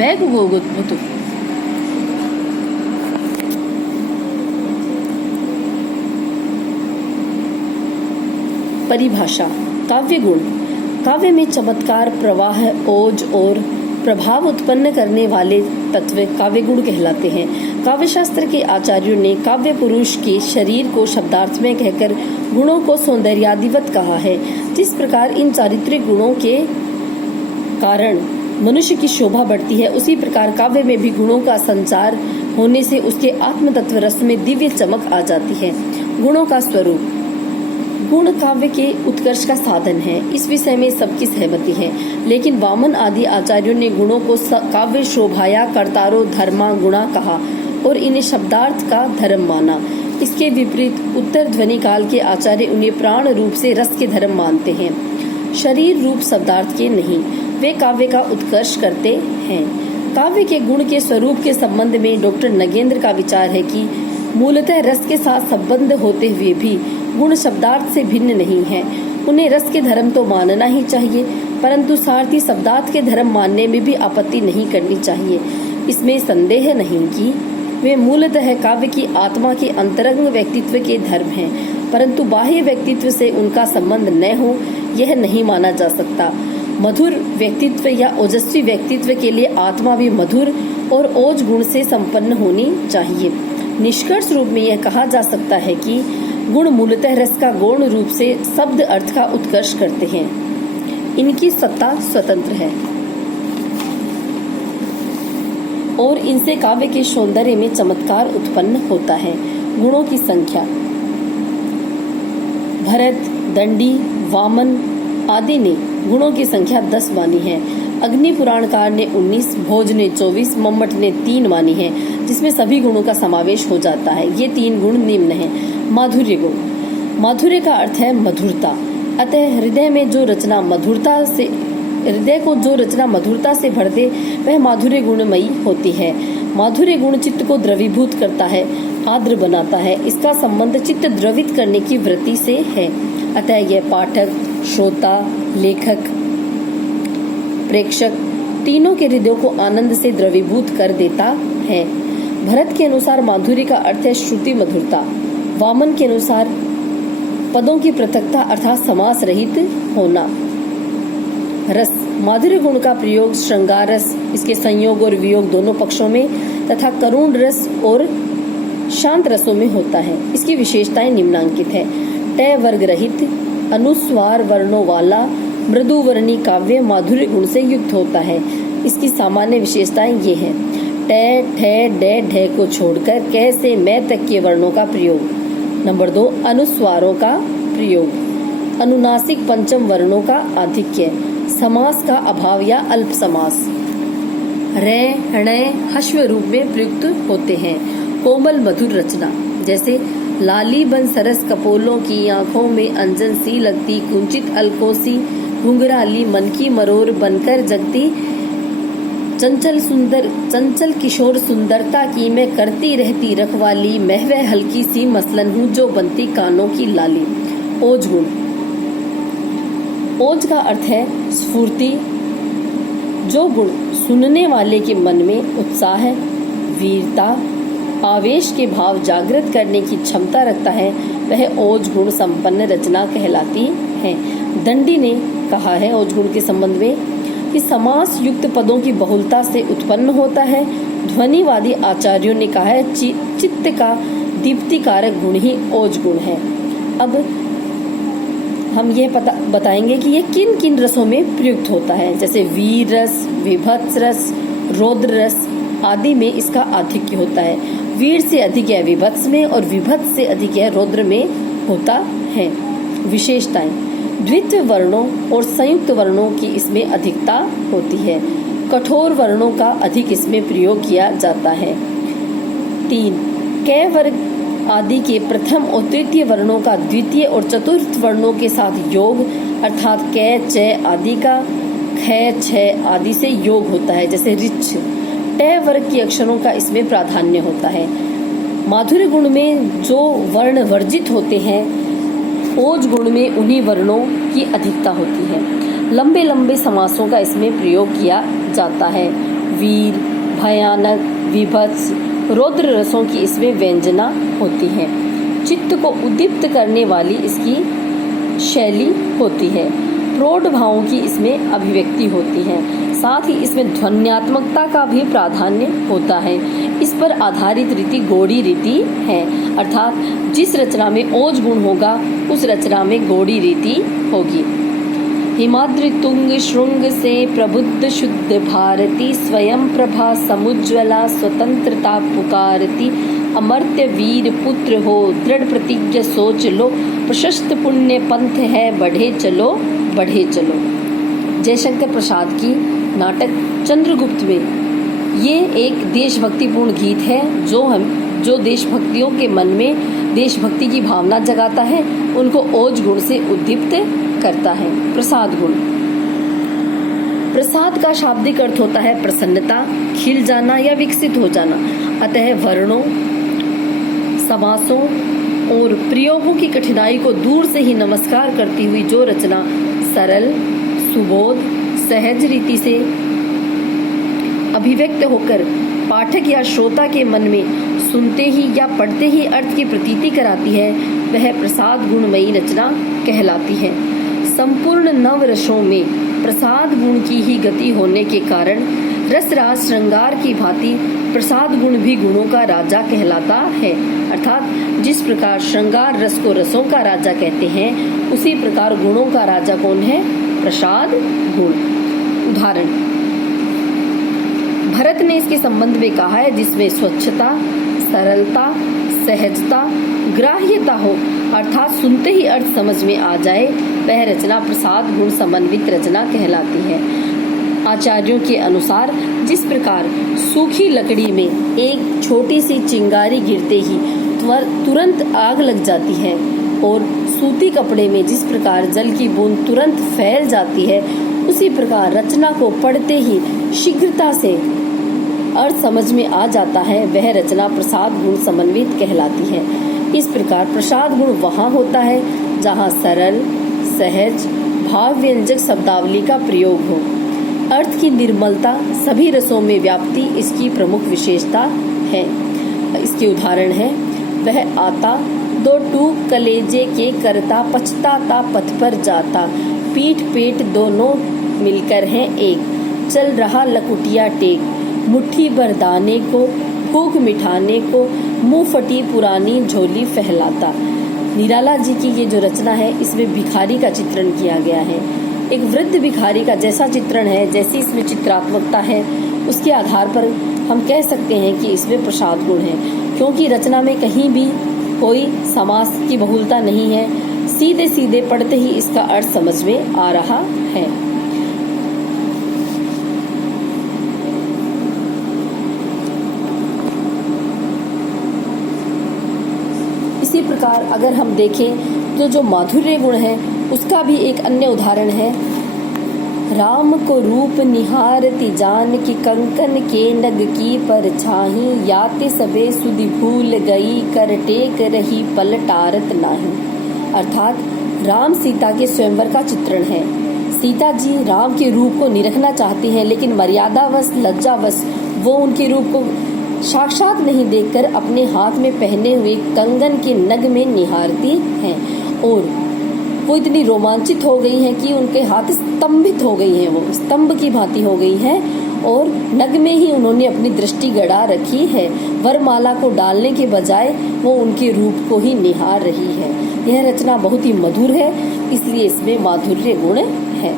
Bag गोगुत परिभाषा। काव्य गुण। काव्य में चमत्कार, प्रवाह, ओज और प्रभाव उत्पन्न करने वाले तत्व काव्य गुण कहलाते हैं। काव्य शास्त्र के आचार्यों ने काव्य पुरुष के शरीर को शब्दार्थ में कहकर गुणों को सौंदर्यादिवत कहा है। जिस प्रकार इन चारित्रिक गुणों के कारण मनुष्य की शोभा बढ़ती है, उसी प्रकार काव्य में भी गुणों का संचार होने से उसके आत्म तत्व रस में दिव्य चमक आ जाती है। गुणों का स्वरूप। गुण काव्य के उत्कर्ष का साधन है, इस विषय में सबकी सहमति है। लेकिन वामन आदि आचार्यों ने गुणों को काव्य शोभाया कर्तारो धर्मा गुणा कहा और इन्हें शब्दार्थ का धर्म माना। इसके विपरीत उत्तर ध्वनि काल के आचार्य उन्हें प्राण रूप से रस के धर्म मानते हैं, शरीर रूप शब्दार्थ के नहीं। वे काव्य का उत्कर्ष करते हैं। काव्य के गुण के स्वरूप के संबंध में डॉक्टर नगेंद्र का विचार है कि मूलतः रस के साथ संबंध होते हुए भी गुण शब्दार्थ से भिन्न नहीं है। उन्हें रस के धर्म तो मानना ही चाहिए, परंतु साथ ही शब्दार्थ के धर्म मानने में भी आपत्ति नहीं करनी चाहिए। इसमें संदेह नहीं कि वे मूलतः काव्य की आत्मा के अंतरंग व्यक्तित्व के धर्म हैं, परंतु बाह्य व्यक्तित्व से उनका संबंध न हो यह नहीं माना जा सकता। मधुर व्यक्तित्व या ओजस्वी व्यक्तित्व के लिए आत्मा भी मधुर और ओज गुण से संपन्न होनी चाहिए। निष्कर्ष रूप में यह कहा जा सकता है कि गुण मूलतः रस का गौण रूप से शब्द अर्थ का उत्कर्ष करते हैं। इनकी सत्ता स्वतंत्र है और इनसे काव्य के सौंदर्य में चमत्कार उत्पन्न होता है। गुणों की संख्या। भरत, दंडी, वामन आदि ने गुणों की संख्या 10 मानी है। अग्नि पुराणकार ने 19, भोज ने 24, मम्मट ने 3 मानी है, जिसमें सभी गुणों का समावेश हो जाता है। ये 3 गुण निम्न हैं। माधुर्य गुण। माधुर्य का अर्थ है मधुरता, अतः हृदय को जो रचना मधुरता से भर दे वह माधुर्य गुणमयी होती है। माधुर्य गुण चित्त को द्रवीभूत करता है, आर्द्र बनाता है। इसका संबंध चित्त द्रवित करने की वृत्ति से है, अतः यह पाठक, श्रोता, लेखक, प्रेक्षक तीनों के हृदयों को आनंद से द्रवीभूत कर देता है। भरत के अनुसार माधुर्य का अर्थ है श्रुति मधुरता। वामन के अनुसार पदों की पृथकता अर्थात समास रहित होना। रस। माधुर्य गुण का प्रयोग श्रृंगार रस, इसके संयोग और वियोग दोनों पक्षों में तथा करुण रस और शांत रसों में होता है। इसकी विशेषताएं निम्नांकित है। ट वर्ग रहित, अनुस्वार वर्णों वाला मृदु वर्णी काव्य माधुर्य गुण से युक्त होता है। इसकी सामान्य विशेषताएं ये हैं। ट, ठ, ड, ढ को छोड़कर क से मैं तक के वर्णों का प्रयोग। नंबर 2, अनुस्वारों का प्रयोग। अनुनासिक पंचम वर्णों का आधिक्य। समास का अभाव या अल्प समास। रे, ण, हश्व रूप में प्रयुक्त होते हैं। कोमल मधुर रचना, जैसे लाली बन सरस कपोलों की आंखों में अंजन सी लगती, कुंचित अलकोसी घुंघराली मन की मरोर बनकर जगती, चंचल किशोर सुंदरता की मैं करती रहती रखवाली, मैं वह हल्की सी मसलन हूँ जो बनती कानों की लाली। ओज गुण। ओज का अर्थ है स्फूर्ति, जो गुण सुनने वाले के मन में उत्साह, वीरता, आवेश के भाव जागृत करने की क्षमता रखता है, वह ओज गुण संपन्न रचना कहलाती है। दंडी ने कहा है ओज गुण के संबंध में कि समास युक्त पदों की बहुलता से उत्पन्न होता है। ध्वनिवादी आचार्यों ने कहा है चित्त का दीप्तिकारक गुण ही ओज गुण है। अब हम यह बताएंगे कि यह किन किन रसों में प्रयुक्त होता है, जैसे वीर रस, विभत्स रस, रौद्र रस आदि में इसका आधिक्य होता है। वीर से अधिक है विभत्स में और विभत्स से अधिक है रौद्र में होता है। विशेषताएं। द्वित्व वर्णों और संयुक्त वर्णों की इसमें अधिकता होती है। कठोर वर्णों का अधिक इसमें प्रयोग किया जाता है। 3, क वर्ग आदि के प्रथम और तृतीय वर्णों का द्वितीय और चतुर्थ वर्णों के साथ योग, अर्थात क, च आदि का ख, छ आदि से योग होता है, जैसे रिच। ट वर्ग के अक्षरों का इसमें प्राधान्य होता है। माधुर्य गुण में जो वर्ण वर्जित होते हैं, ओज गुण में उन्हीं वर्णों की अधिकता होती है। लंबे लंबे समासों का इसमें प्रयोग किया जाता है। वीर, भयानक, विभत्स, रौद्र रसों की इसमें व्यंजना होती है। चित्त को उद्दीप्त करने वाली इसकी शैली होती है। प्रौढ़ भावों की इसमें अभिव्यक्ति होती है। साथ ही इसमें ध्वन्यात्मकता का भी प्राधान्य होता है। इस पर आधारित रीति गौड़ी रीति है, अर्थात जिस रचना में ओज गुण होगा उस रचना में गौड़ी रीति होगी। हिमाद्रि तुंग श्रृंग से प्रबुद्ध शुद्ध भारती, स्वयं प्रभा समुज्ज्वला स्वतंत्रता पुकारती, अमर्त्य वीर पुत्र हो दृढ़ प्रतिज्ञ सोच लो, प्रशस्त पुण्य पंथ है बढ़े चलो बढ़े चलो। जयशंकर प्रसाद की नाटक चंद्रगुप्त में ये एक देशभक्तिपूर्ण गीत है जो देशभक्तियों के मन में देशभक्ति की भावना जगाता है, उनको ओज गुण से उद्दीप्त करता है। प्रसाद गुण। प्रसाद का शाब्दिक अर्थ होता है प्रसन्नता, खिल जाना या विकसित हो जाना। अतः वर्णों, समासों और प्रयोगों की कठिनाई को दूर से ही नमस्कार करती हुई जो रचना सरल, सुबोध, सहज रीति से अभिव्यक्त होकर पाठक या श्रोता के मन में सुनते ही या पढ़ते ही अर्थ की प्रतीति कराती है, वह प्रसाद गुणमयी रचना कहलाती है। संपूर्ण नव रसों में प्रसाद गुण की ही गति होने के कारण रसराज श्रृंगार की भांति प्रसाद गुण भी गुणों का राजा कहलाता है। अर्थात जिस प्रकार श्रृंगार रस को रसों का राजा कहते हैं, उसी प्रकार गुणों का राजा कौन है? प्रसाद गुण। उदाहरण भरत ने इसके संबंध में कहा है, जिसमें स्वच्छता, सरलता, सहजता, ग्राह्यता हो, अर्थात सुनते ही अर्थ समझ में आ जाए, वह रचना प्रसाद गुण समन्वित रचना कहलाती है। आचार्यों के अनुसार जिस प्रकार सूखी लकड़ी में एक छोटी सी चिंगारी गिरते ही तुरंत आग लग जाती है और सूती कपड़े में जिस प्रकार जल की बूंद तुरंत फैल जाती है, उसी प्रकार रचना को पढ़ते ही शीघ्रता से अर्थ समझ में आ जाता है, वह रचना प्रसाद गुण समन्वित कहलाती है। इस प्रकार प्रसाद गुण वहाँ होता है जहाँ सरल, सहज, भाव व्यंजक शब्दावली का प्रयोग हो। अर्थ की निर्मलता, सभी रसों में व्याप्ति इसकी प्रमुख विशेषता है। इसके उदाहरण है, वह आता दो टूक कलेजे के करता, पछताता पथ पर जाता, पीठ पेट दोनों मिलकर हैं एक, चल रहा लकुटिया टेक, मुट्ठी भर दाने को, भूख मिठाने को, मुंह फटी पुरानी झोली फैलाता। निराला जी की ये जो रचना है, इसमें भिखारी का चित्रण किया गया है। एक वृद्ध भिखारी का जैसा चित्रण है, जैसी इसमें चित्रात्मकता है, उसके आधार पर हम कह सकते हैं कि इसमें प्रसाद गुण है, क्योंकि रचना में कहीं भी कोई समास की बहुलता नहीं है, सीधे सीधे पढ़ते ही इसका अर्थ समझ में आ रहा है। इसी प्रकार अगर हम देखें तो जो माधुर्य गुण है, उसका भी एक अन्य उदाहरण है। राम को रूप निहारती जान की, कंकन के नग की परछाही, याते सबे सुधि भूल गई, कर टेक रही पलटारत नाही। अर्थात राम सीता के स्वयंवर का चित्रण है। सीता जी राम के रूप को निरखना चाहती हैं, लेकिन मर्यादावश, लज्जावश वो उनके रूप को साक्षात नहीं देखकर अपने हाथ में पहने हुए कंगन के नग में निहारती हैं, और वो इतनी रोमांचित हो गई हैं कि उनके हाथ स्तंभित हो गई हैं, वो स्तंभ की भांति हो गई हैं, और नग में ही उन्होंने अपनी दृष्टि गड़ा रखी है। वरमाला को डालने के बजाय वो उनके रूप को ही निहार रही है। यह रचना बहुत ही मधुर है, इसलिए इसमें माधुर्य गुण है।